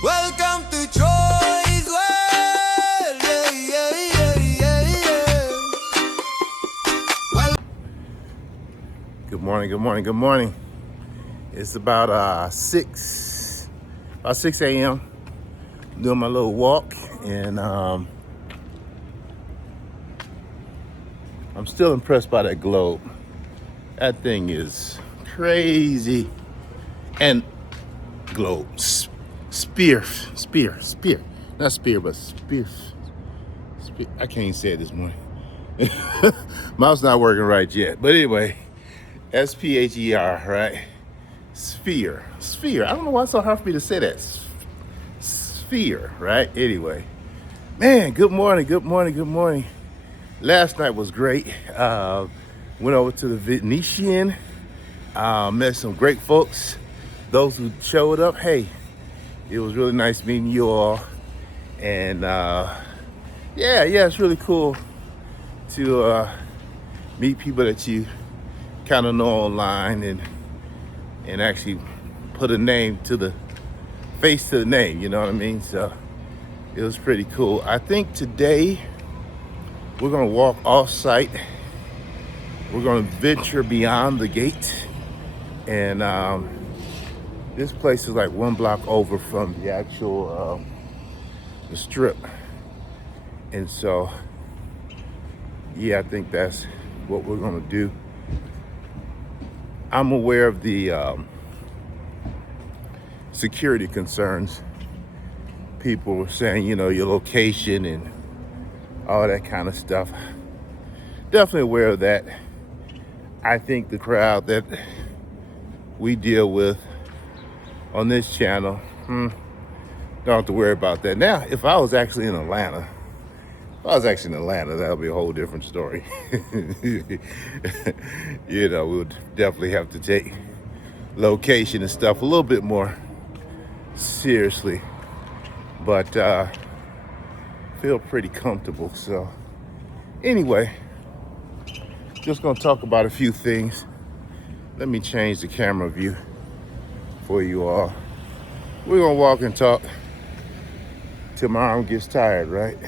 Welcome to Troy's World. Yeah, yeah, yeah, yeah, yeah. Good morning, good morning, good morning. It's about 6 a.m. Doing my little walk, and I'm still impressed by that globe. That thing is crazy. And globe, spear, not spear, but spear. I can't even say it this morning. Mouth's not working right yet, but anyway, SPHER, right? Sphere. I don't know why it's so hard for me to say that. Sphere, right? Anyway, man, good morning. Last night was great. Went over to the Venetian, met some great folks. Those who showed up, hey, it was really nice meeting you all. And yeah, it's really cool to meet people that you kind of know online and actually put a name to the face to the name, you know what I mean? So it was pretty cool. I think today we're gonna walk off site. We're gonna venture beyond the gate. And this place is like one block over from the actual the strip. And so, yeah, I think that's what we're gonna do. I'm aware of the security concerns. People were saying, you know, your location and all that kind of stuff. Definitely aware of that. I think the crowd that we deal with on this channel, don't have to worry about that. Now, if I was actually in Atlanta, that would be a whole different story. You know, we would definitely have to take location and stuff a little bit more seriously. But feel pretty comfortable. So anyway, just gonna talk about a few things. Let me change the camera view for you all. We're gonna walk and talk till my arm gets tired, right?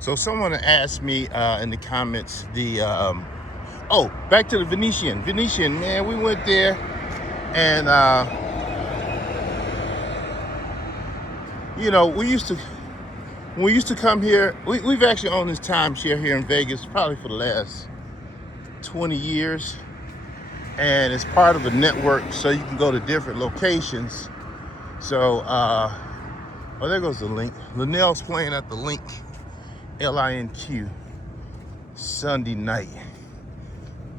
So someone asked me in the comments back to the Venetian, man, we went there and you know, when we used to come here, we've actually owned this timeshare here in Vegas probably for the last 20 years, and it's part of a network, so you can go to different locations. So there goes the link. Linnell's playing at the Link, LINQ, Sunday night.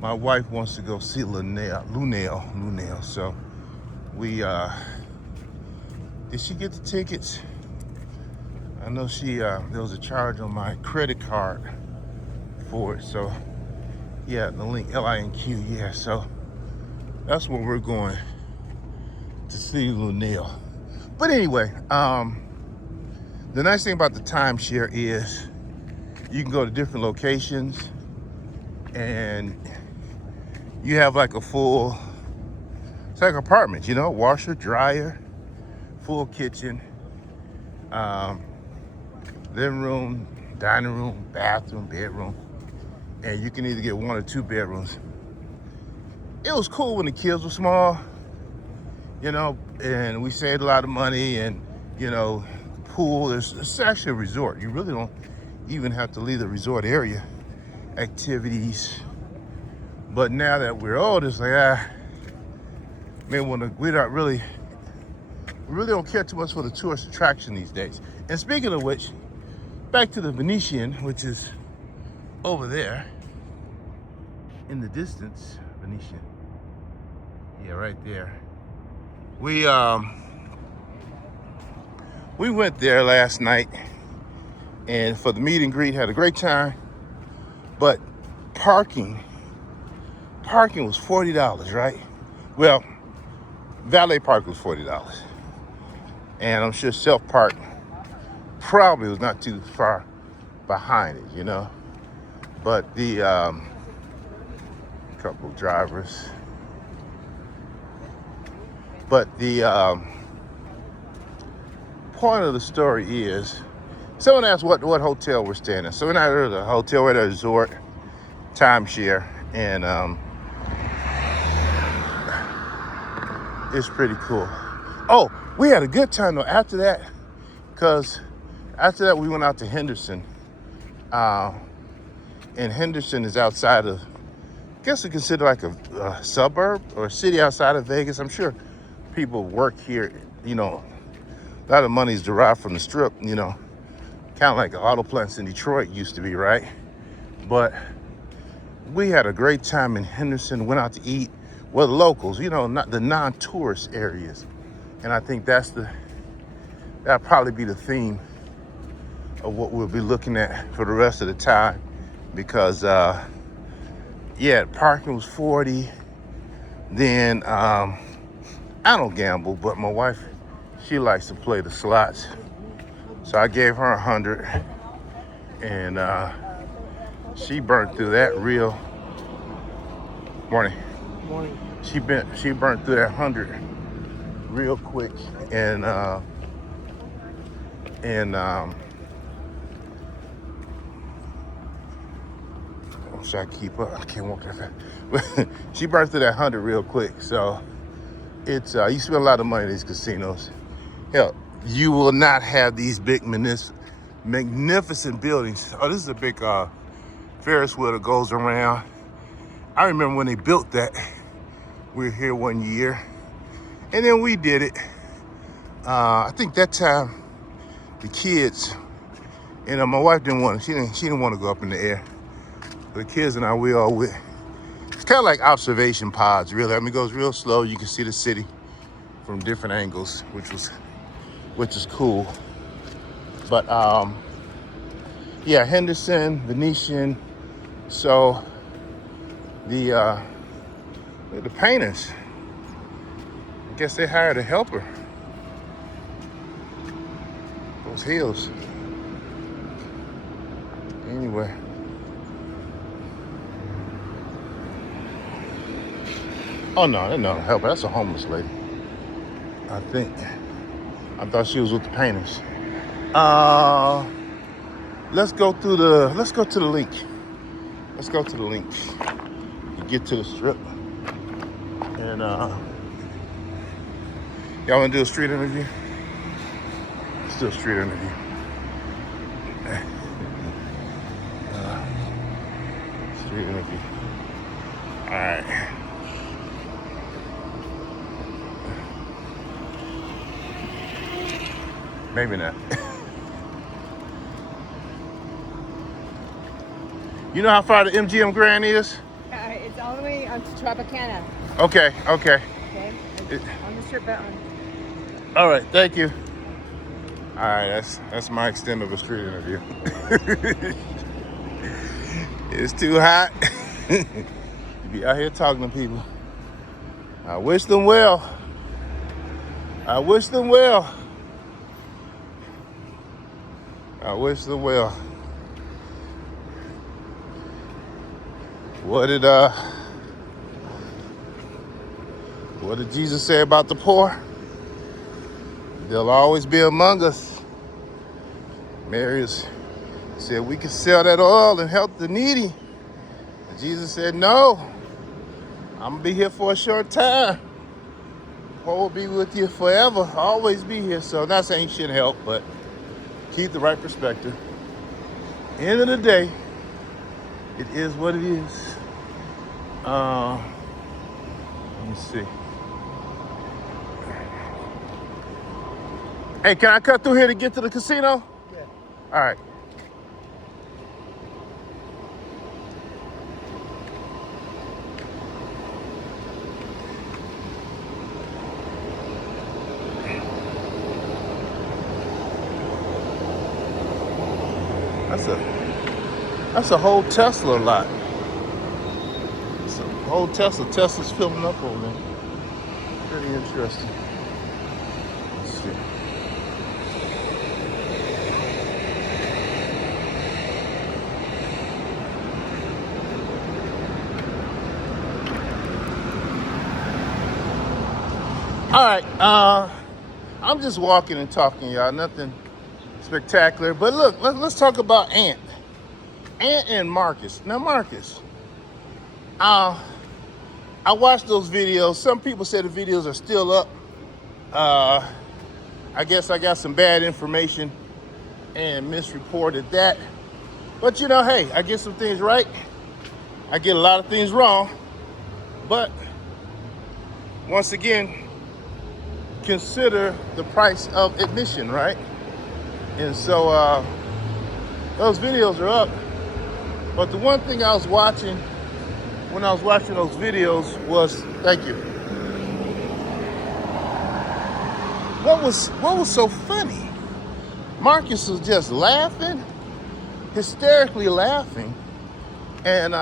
My wife wants to go see Lunel. So we did she get the tickets? I know she there was a charge on my credit card for it. So yeah, the Link, LINQ, yeah. So that's where we're going to see Lunel. But anyway, the nice thing about the timeshare is you can go to different locations and you have like a full, it's like apartment, you know, washer, dryer, full kitchen, living room, dining room, bathroom, bedroom, and you can either get 1 or 2 bedrooms. It was cool when the kids were small, you know, and we saved a lot of money, and, you know, pool. It's actually a resort. You really don't even have to leave the resort area. Activities. But now that we're old, it's like, we really don't care too much for the tourist attraction these days. And speaking of which, back to the Venetian, which is over there in the distance. Venetian. Yeah, right there. We went there last night and for the meet and greet, had a great time. But parking was $40, right? Well, valet park was $40. And I'm sure self-park probably was not too far behind it, you know. But the couple of drivers. But the point of the story is, someone asked what hotel we're staying in. So we're not at a hotel, we're at a resort, timeshare, and it's pretty cool. Oh, we had a good time though after that, because after that we went out to Henderson. And Henderson is outside of, I guess we consider like a suburb or a city outside of Vegas. I'm sure people work here, you know, a lot of money is derived from the Strip, you know, kind of like the auto plants in Detroit used to be, right? But we had a great time in Henderson, went out to eat with locals, you know, not the non-tourist areas. And I think that'll probably be the theme of what we'll be looking at for the rest of the time. Because, yeah, parking was $40. Then, I don't gamble, but my wife, she likes to play the slots. So I gave her $100. And she burnt through that real... Morning. She burnt through that $100 real quick. And I keep up. I can't walk that fast. She burned through that $100 real quick. So it's you spend a lot of money in these casinos. Hell, you will not have these big magnificent buildings. Oh, this is a big Ferris wheel that goes around. I remember when they built that. We were here one year, and then we did it. I think that time the kids, and my wife didn't want to. She didn't want to go up in the air. The kids and we all went. It's kind of like observation pods, really. I mean, it goes real slow. You can see the city from different angles, which is cool. But yeah, Henderson, Venetian. So the painters, I guess they hired a helper. Those hills. Anyway. Oh no, that's not a helper. That's a homeless lady. I think. I thought she was with the painters. Let's go to the link. Let's go to the link. You get to the Strip. And y'all wanna do a street interview? Let's do a street interview. Street interview. All right. Maybe not. You know how far the MGM Grand is? It's all the way up to Tropicana. Okay. Okay? On the Strip. All right, thank you. All right, that's my extent of a street interview. It's too hot. You be out here talking to people. I wish them well. I wish them well. I wish them well. What did Jesus say about the poor? They'll always be among us. Mary said we can sell that oil and help the needy. And Jesus said, no, I'm gonna be here for a short time. Poor will be with you forever, always be here. So not saying you shouldn't help, but keep the right perspective. End of the day, it is what it is. Let me see. Hey, can I cut through here to get to the casino? Yeah. All right. That's a whole Tesla lot. It's a whole Tesla. Tesla's filling up over there. Pretty interesting. Let's see. All right, I'm just walking and talking, y'all. Nothing spectacular. But look, let's talk about Ant and Marcus. Now, Marcus, I watched those videos. Some people say the videos are still up. I guess I got some bad information and misreported that. But you know, hey, I get some things right. I get a lot of things wrong. But once again, consider the price of admission, right? And so those videos are up. But the one thing I was watching when I was watching those videos was, thank you. What was so funny? Marcus was just laughing, hysterically laughing. And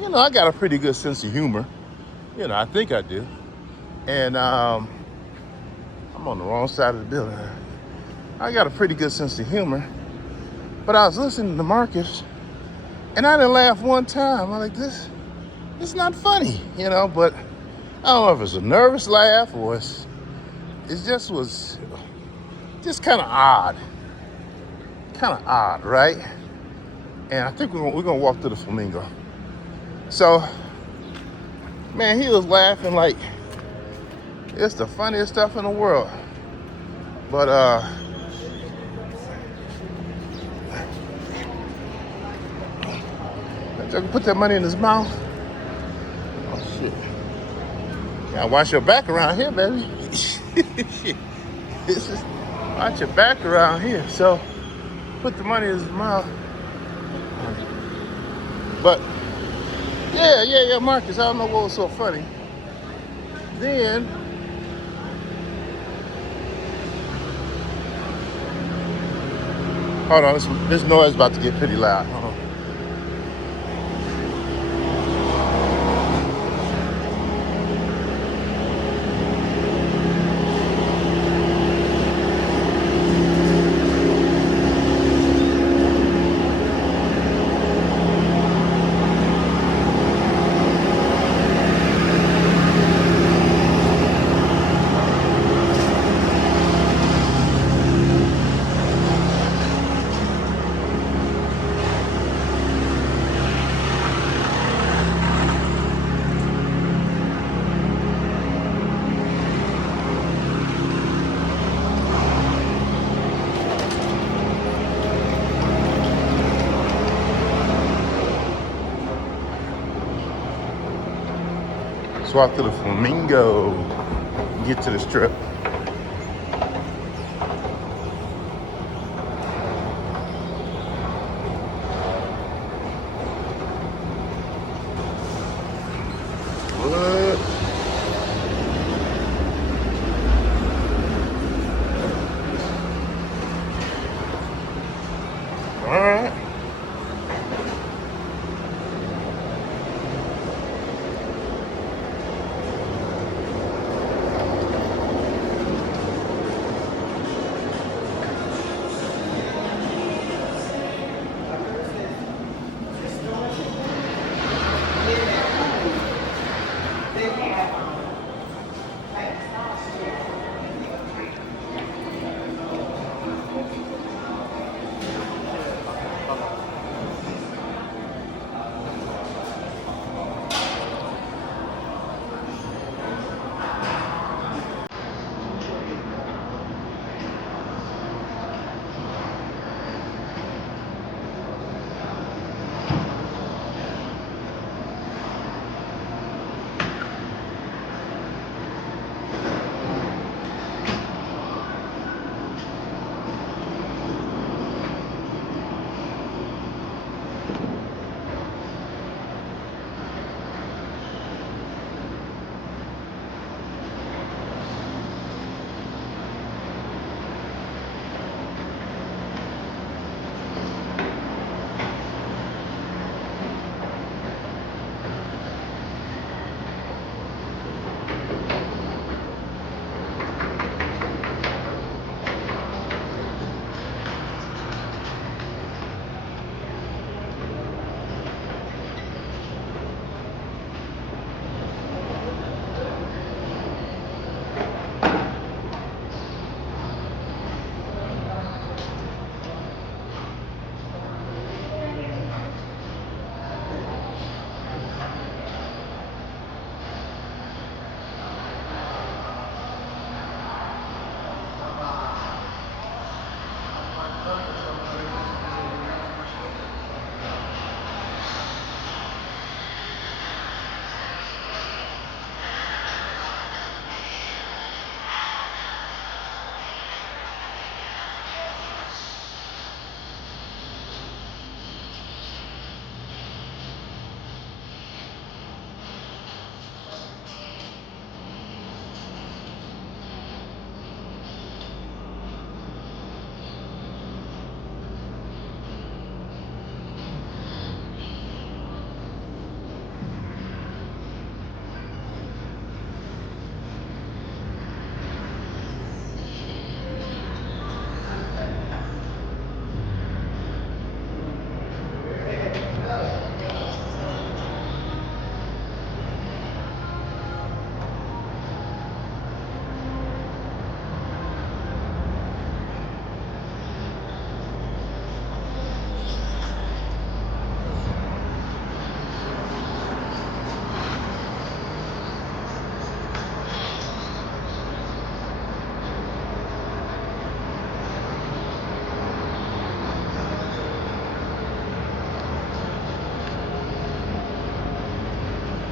you know, I got a pretty good sense of humor. You know, I think I do. And I'm on the wrong side of the building. I got a pretty good sense of humor. But I was listening to Marcus, and I didn't laugh one time. I'm like, this is not funny, you know, but I don't know if it's a nervous laugh or it just was just kind of odd. Kind of odd, right? And I think we're gonna walk to the Flamingo. So, man, he was laughing like it's the funniest stuff in the world. But I can put that money in his mouth. Oh shit. You gotta watch your back around here, baby. Shit. Watch your back around here. So put the money in his mouth. But yeah, Marcus, I don't know what was so funny. Then hold on, this noise is about to get pretty loud. Hold on. Walk to the Flamingo, get to the strip. What? All right.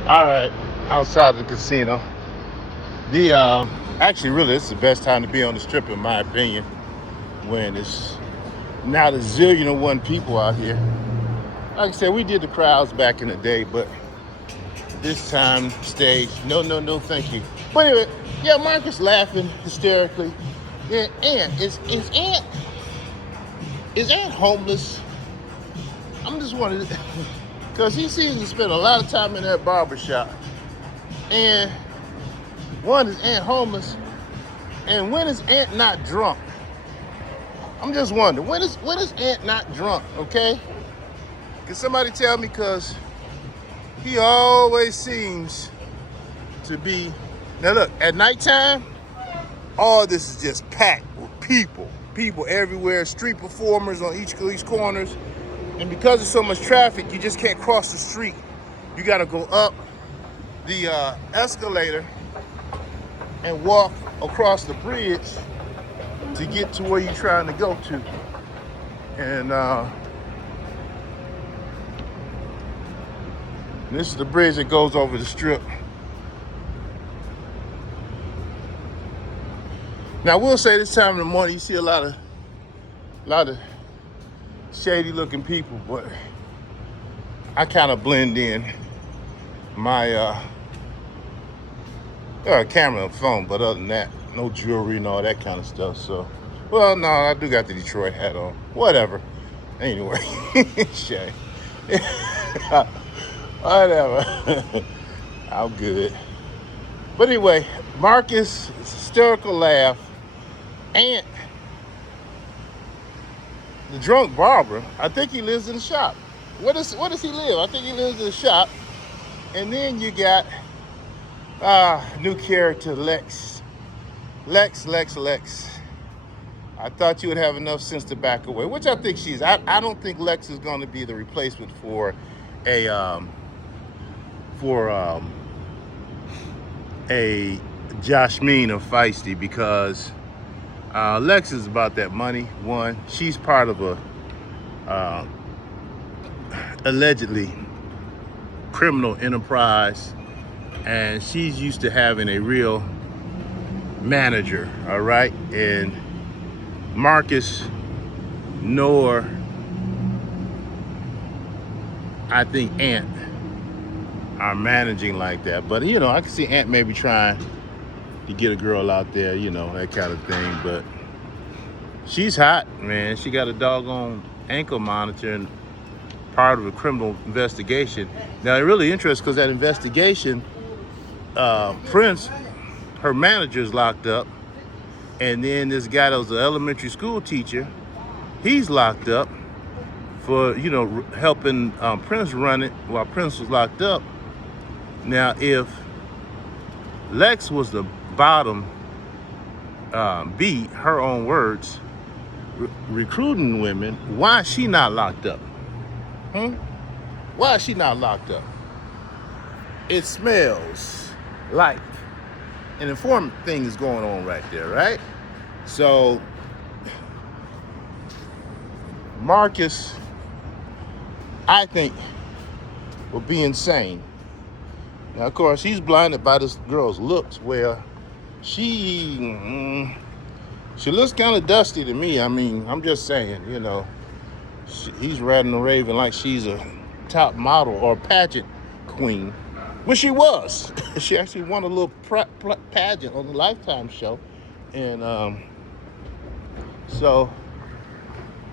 All right, outside the casino. The actually, really, it's the best time to be on the strip, in my opinion, when it's not a zillion and one people out here. Like I said, we did the crowds back in the day, but this time, stage, no, thank you. But anyway, yeah, Marcus laughing hysterically. Yeah, is Aunt homeless? I'm just wondering, because he seems to spend a lot of time in that barber shop. And one, is Aunt homeless? And when is Aunt not drunk? I'm just wondering, when is Aunt not drunk, okay? Can somebody tell me, because he always seems to be. Now look, at nighttime, all this is just packed with people. People everywhere, street performers on each corners. And because of so much traffic, you just can't cross the street. You gotta go up the escalator and walk across the bridge to get to where you're trying to go to. And this is the bridge that goes over the strip. Now, I will say this time in the morning, you see a lot of shady looking people, but I kind of blend in. My camera and phone, but other than that, no jewelry and all that kind of stuff. So, well, no, I do got the Detroit hat on. Whatever. Anyway, Shay. Whatever. I'm good. But anyway, Marcus, hysterical laugh. Aunt, the drunk barber, I think he lives in the shop. Where does he live? I think he lives in the shop. And then you got new character, Lex. Lex. I thought you would have enough sense to back away, which I think she's. I don't think Lex is going to be the replacement for a Jasmine or Feisty, because Lex is about that money. One, she's part of a allegedly criminal enterprise, and she's used to having a real manager, all right? And Marcus nor I think Aunt are managing like that. But you know, I can see Aunt maybe trying to get a girl out there, you know, that kind of thing. But she's hot, man. She got a doggone ankle monitor and part of a criminal investigation. Now, it really interesting because that investigation, Prince, her manager, is locked up, and then this guy that was an elementary school teacher, he's locked up for, you know, helping Prince run it while Prince was locked up. Now, if Lex was the bottom B, her own words, recruiting women, why is she not locked up? Why is she not locked up? It smells like an informant thing is going on right there, right? So Marcus, I think, will be insane. Now, of course, he's blinded by this girl's looks, where she looks kind of dusty to me. I mean, I'm just saying, you know, he's riding the raven like she's a top model or pageant queen, which she was. She actually won a little pageant on the Lifetime show. And so,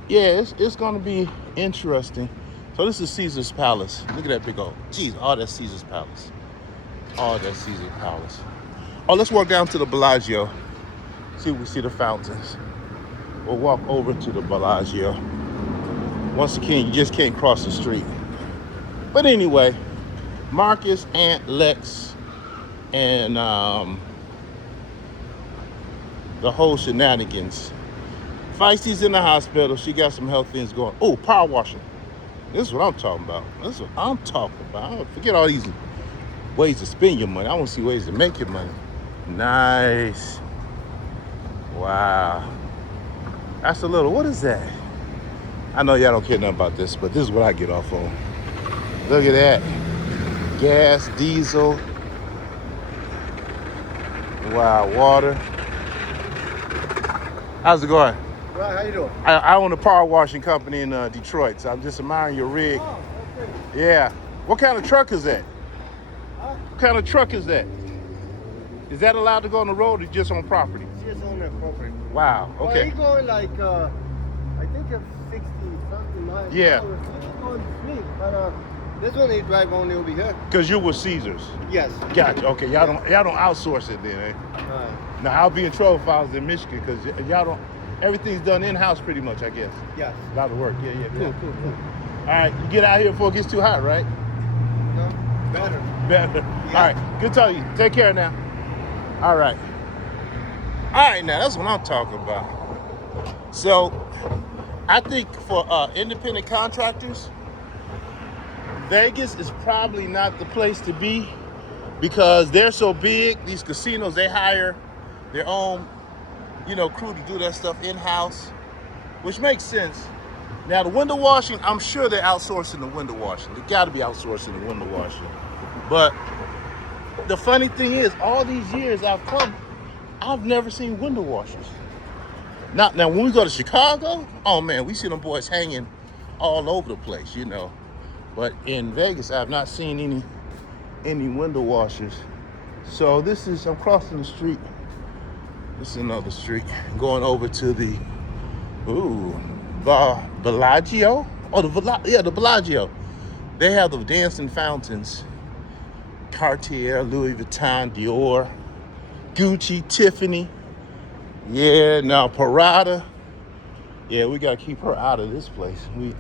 yeah, it's going to be interesting. So this is Caesar's Palace. Look at that big old, geez, all that Caesar's Palace. All that Caesar's Palace. Oh, let's walk down to the Bellagio. See if we see the fountains. We'll walk over to the Bellagio. Once again, you just can't cross the street. But anyway, Marcus, Aunt, Lex, and the whole shenanigans. Feisty's in the hospital. She got some health things going. Oh, power washing. This is what I'm talking about. This is what I'm talking about. Forget all these ways to spend your money. I want to see ways to make your money. Nice. Wow. That's a little, what is that? I know y'all don't care nothing about this, but this is what I get off on. Look at that. gas, diesel. Wow, water. How's it going? Right, how you doing? I own a power washing company in Detroit, so I'm just admiring your rig. Oh, okay. Yeah. What kind of truck is that? Huh? What kind of truck is that? Is that allowed to go on the road or just on property? It's just on the property. Wow. Well, Okay. he's going like, I think it's 60 something miles. Yeah. Per hour. So he's going free, but this one he drive only over here. Because you're with Caesars. Yes. Gotcha. Okay. Y'all don't outsource it then, eh? Now I'll be in trouble if I was in Michigan because y'all don't. Everything's done in house pretty much, I guess. Yes. A lot of work. Yeah. Cool. Yeah. Cool. All right. You get out here before it gets too hot, right? No, better. Better. Yeah. All right. Good talking to you. Take care now. All right. All right. Now that's what I'm talking about. So, I think for independent contractors, Vegas is probably not the place to be because they're so big. These casinos, they hire their own, crew to do that stuff in-house, which makes sense. Now, the window washing, I'm sure they're outsourcing the window washing. They got to be outsourcing the window washing. But the funny thing is, all these years I've come, I've never seen window washers. Now when we go to Chicago, oh man, we see them boys hanging all over the place, But in Vegas, I've not seen any window washers. So I'm crossing the street. This is another street. Going over to the Bellagio. Oh, the Bellagio. They have the dancing fountains. Cartier, Louis Vuitton, Dior, Gucci, Tiffany. Yeah, now Parada. Yeah, we gotta keep her out of this place. We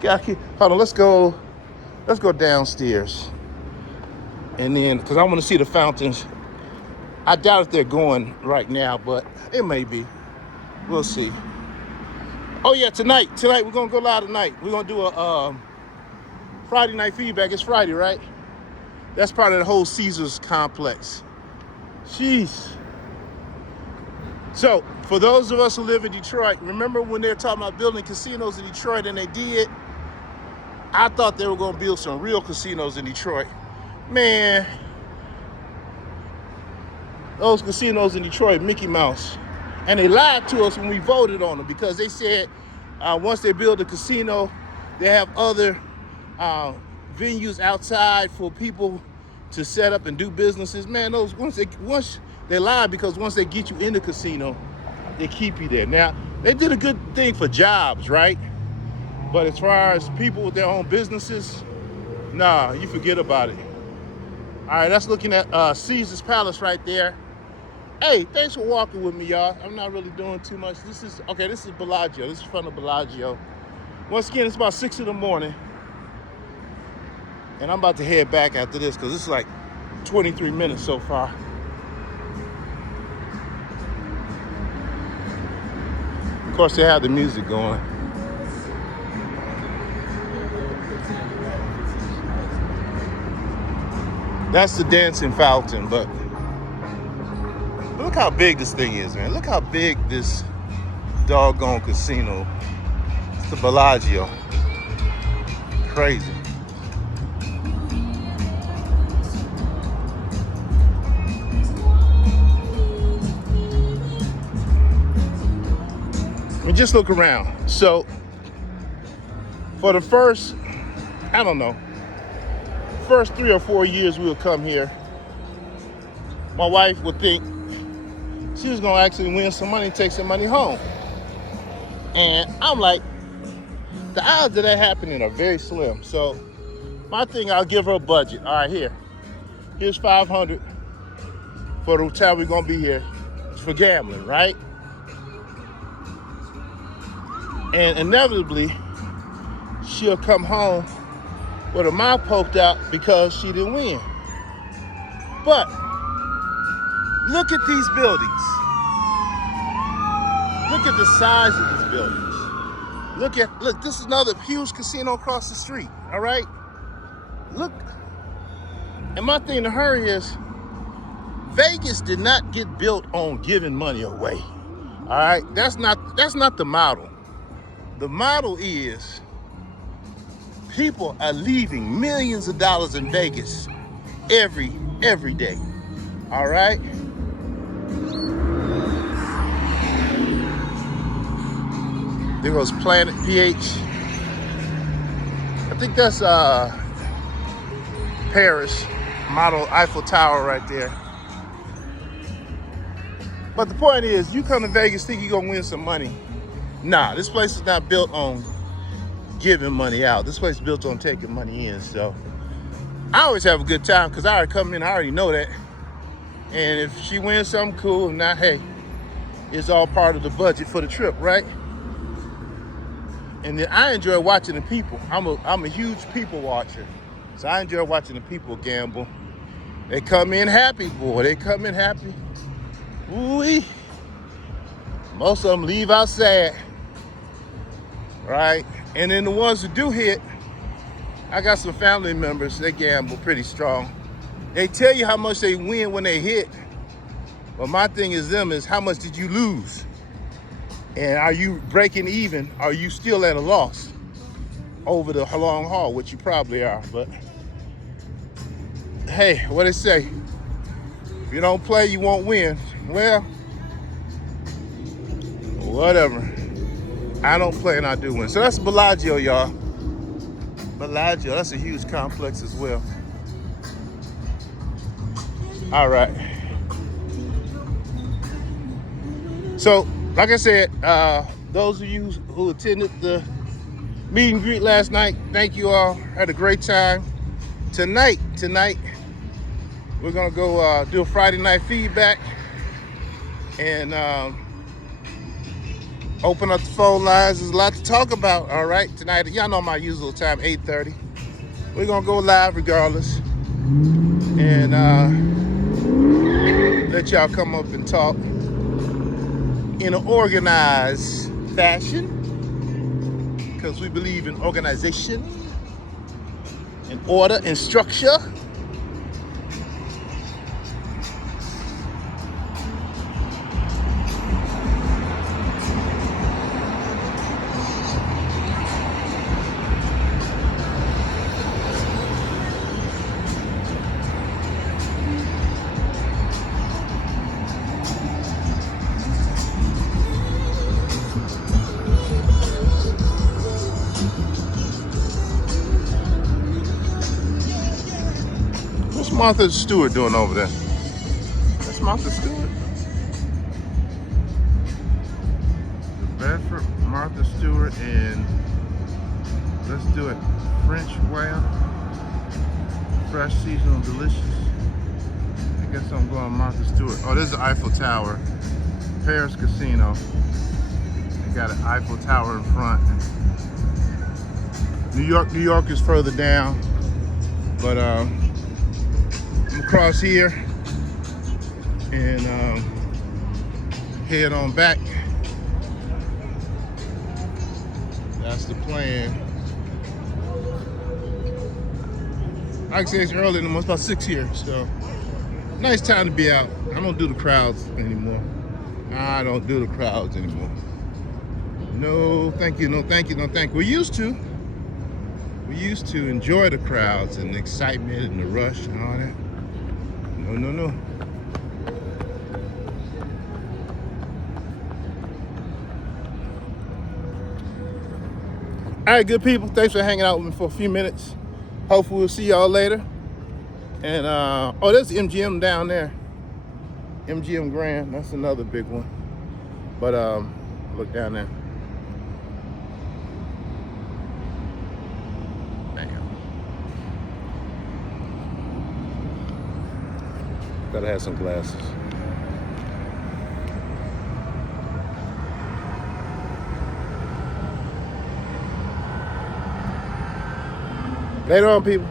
gotta keep. Hold on, let's go downstairs, and then because I want to see the fountains. I doubt if they're going right now, but it may be. We'll see. Oh yeah, tonight we're gonna go live tonight. We're gonna do a Friday night feedback. It's Friday, right? That's part of the whole Caesars complex. Jeez. So, for those of us who live in Detroit, remember when they were talking about building casinos in Detroit and they did? I thought they were going to build some real casinos in Detroit. Man, those casinos in Detroit, Mickey Mouse. And they lied to us when we voted on them because they said once they build a casino, they have other venues outside for people to set up and do businesses. Man, once they lie because once they get you in the casino, they keep you there. Now, they did a good thing for jobs, right? But as far as people with their own businesses, nah, you forget about it. All right, that's looking at Caesar's Palace right there. Hey, thanks for walking with me, y'all. I'm not really doing too much. This is Bellagio. This is front of Bellagio. Once again, it's about 6 in the morning. And I'm about to head back after this because it's like 23 minutes so far. Of course, they have the music going. That's the dancing fountain, but look how big this thing is, man. Look how big this doggone casino. It's the Bellagio. Crazy. Just look around. So for the first 3 or 4 years we would come here, my wife would think she was gonna actually win some money and take some money home. And I'm like, the odds of that happening are very slim. So my thing, I'll give her a budget. All right, here's $500 for the hotel we're gonna be here. It's for gambling, right? And inevitably, she'll come home with her mouth poked out because she didn't win. But look at these buildings. Look at the size of these buildings. Look, this is another huge casino across the street, all right? Look, and my thing to her is, Vegas did not get built on giving money away, all right? That's not the model. The model is People are leaving millions of dollars in Vegas every day. All right. There goes Planet PH. I think that's Paris model Eiffel Tower right there. But the point is, you come to Vegas think you're gonna win some money. Nah, this place is not built on giving money out. This place is built on taking money in. So I always have a good time because I already come in, I already know that. And if she wins something, cool. If not, hey, it's all part of the budget for the trip, right? And then I enjoy watching the people. I'm a huge people watcher. So I enjoy watching the people gamble. They come in happy, boy. They come in happy. Ooh-wee. Most of them leave out sad, right? And then the ones who do hit, I got some family members, they gamble pretty strong. They tell you how much they win when they hit. But my thing is how much did you lose? And are you breaking even? Are you still at a loss over the long haul, which you probably are. But hey, what they say? If you don't play, you won't win. Well, whatever. I don't play and I do win. So that's Bellagio, y'all. Bellagio, that's a huge complex as well. All right. So, like I said, those of you who attended the meet and greet last night, thank you all. Had a great time. Tonight, we're gonna go do a Friday night feedback and open up the phone lines. There's a lot to talk about, all right? Tonight, y'all know my usual time, 8:30. We're gonna go live regardless and let y'all come up and talk in an organized fashion because we believe in organization and order and structure. What's Martha Stewart doing over there? That's Martha Stewart. Bedford, Martha Stewart, and let's do it French whale. Fresh, seasonal, delicious. I guess I'm going Martha Stewart. Oh, this is the Eiffel Tower. Paris Casino. They got an Eiffel Tower in front. New York is further down. But I'm across here and head on back. That's the plan. Like I said, it's early in the month, about 6 here, so nice time to be out. I don't do the crowds anymore. I don't do the crowds anymore. No, thank you, no, thank you, no, thank you. We used to enjoy the crowds and the excitement and the rush and all that. No. All right, good people. Thanks for hanging out with me for a few minutes. Hopefully we'll see y'all later. And, oh, there's MGM down there. MGM Grand, that's another big one. But, look down there. Gotta have some glasses. Later on, people.